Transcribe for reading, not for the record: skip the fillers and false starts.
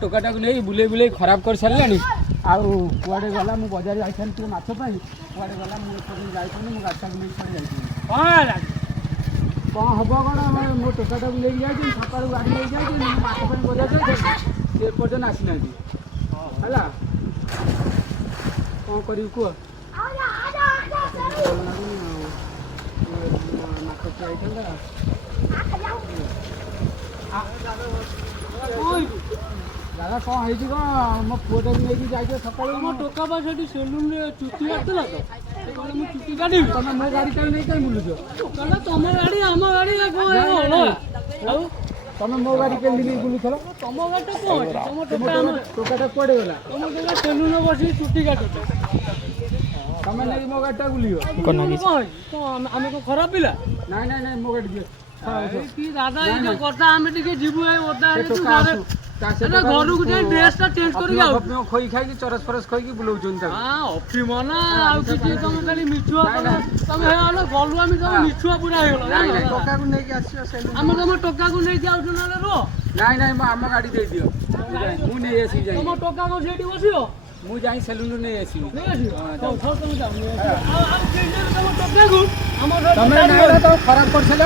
ଟୋକାଟାକୁ ନେଇ ବୁଲେଇ ବୁଲେଇ ଖରାପ କରିସାରିଲାଣି। ଆଉ କୁଆଡ଼େ ଗଲା ମୁଁ ବଜାର ଯାଇଥାନ୍ତି ଟିକେ ମାଛ ପାଇଁ, କୁଆଡ଼େ ଗଲା ମୁଁ ଏପର୍ଯ୍ୟନ୍ତ ଯାଇଥାନ୍ତି। ମୁଁ ଗାଡ଼ିଟାକୁ ନେଇ କୁଆଡ଼େ ଯାଇଥିଲି। କ'ଣ ହେବ କ'ଣ ମୋ ଟୋକାଟାକୁ ନେଇକି ଯାଇଥିଲି, ସକାଳୁ ଗାଡ଼ି ନେଇକି ଯାଇଥିଲି, ମୁଁ ମାଛ ପାଇଁ ବଜାର ଯାଇଥିଲି, ସେ ଏପର୍ଯ୍ୟନ୍ତ ଆସିନାହାନ୍ତି। ହେଲା କ'ଣ କରିବି କୁହ? ମାଛ ଯାଇଥାନ୍ତା। ଦାଦା କ'ଣ ହେଇଛି କ'ଣ? ମୋ ପୁଅଟାକୁ ନେଇକି ଯାଇଛ ସକାଳୁ। ମୋ ଟୋକା ବା ସେଠି ସେଲୁନରେ ଚୁଟି କାଟିଥିଲା ତ, ମୁଁ ଚୁଟି କାଟିବି। ତମେ ମୋ ଗାଡ଼ି କାହିଁ ନେଇ କାହିଁ ବୁଲୁଛ? ଟୋକାଟା ତମ ଗାଡ଼ି ଆମ ଗାଡ଼ି ଅଲଗା। ଆଉ ତମେ ମୋ ଗାଡ଼ି କେମିତି ନେଇ ବୁଲୁଥିଲ? ତମ ଗାଡ଼ିଟା କ'ଣ ଅଛି? ତମ ଟୋକାଟା କୁଆଡ଼େ ଗଲା? ତମ ଟୋକା ସେଲୁନରେ ବସିକି ଚୁଟି କାଟୁଛ। ତମେ ନେଇ ମୋ ଗାଡ଼ିଟା ବୁଲିବ? କ'ଣ ହେଇଛି? ଆମେ କ'ଣ ଖରାପ ପିଲା? ନାଇଁ ନାଇଁ ନାଇଁ ମୋ ଗାଡ଼ି ଦିଅ। କି ଦାଦା ଏଇ ଯୋଉ କଥା ଆମେ ଟିକେ ଯିବୁ ଏଇ ଓଦା ଘରକୁ ଯାଇ ଡ୍ରେସଟା ଚେଞ୍ଜ କରିକି ଆଉ ଖୋଇ ଖାଇକି ଚରସ ଫରସ ଖୋଇକି ବୁଲଉଛନ୍ତି ତାକୁ। ଅଫିମ ନା ଆଉ କିଛି ତମେ ଖାଲି ମିଛୁଆ ତମେ ହେଇଗଲ ଗଲୁ ଆମେ ତମେ ମିଛୁଆ ପୁରା ହେଇଗଲ। ଟୋକାକୁ ନେଇକି ଆସିବ ଆମେ ତମ ଟୋକାକୁ ନେଇକି ଆଉଛୁ ନହେଲେ ରୁହ। ନାଇଁ ନାଇଁ ଆମ ଗାଡ଼ି ଦେଇଦିଅ, ମୁଁ ନେଇ ଆସିବି। ଯାଇ ତମ ଟୋକା କ'ଣ ସେଇଠି ବସିବ? ମୁଁ ଯାଇ ସେଲୁନରୁ ନେଇ ଆସିବି। ତମ ଟୋକାକୁ ଖରାପ କରିସାରିଲ।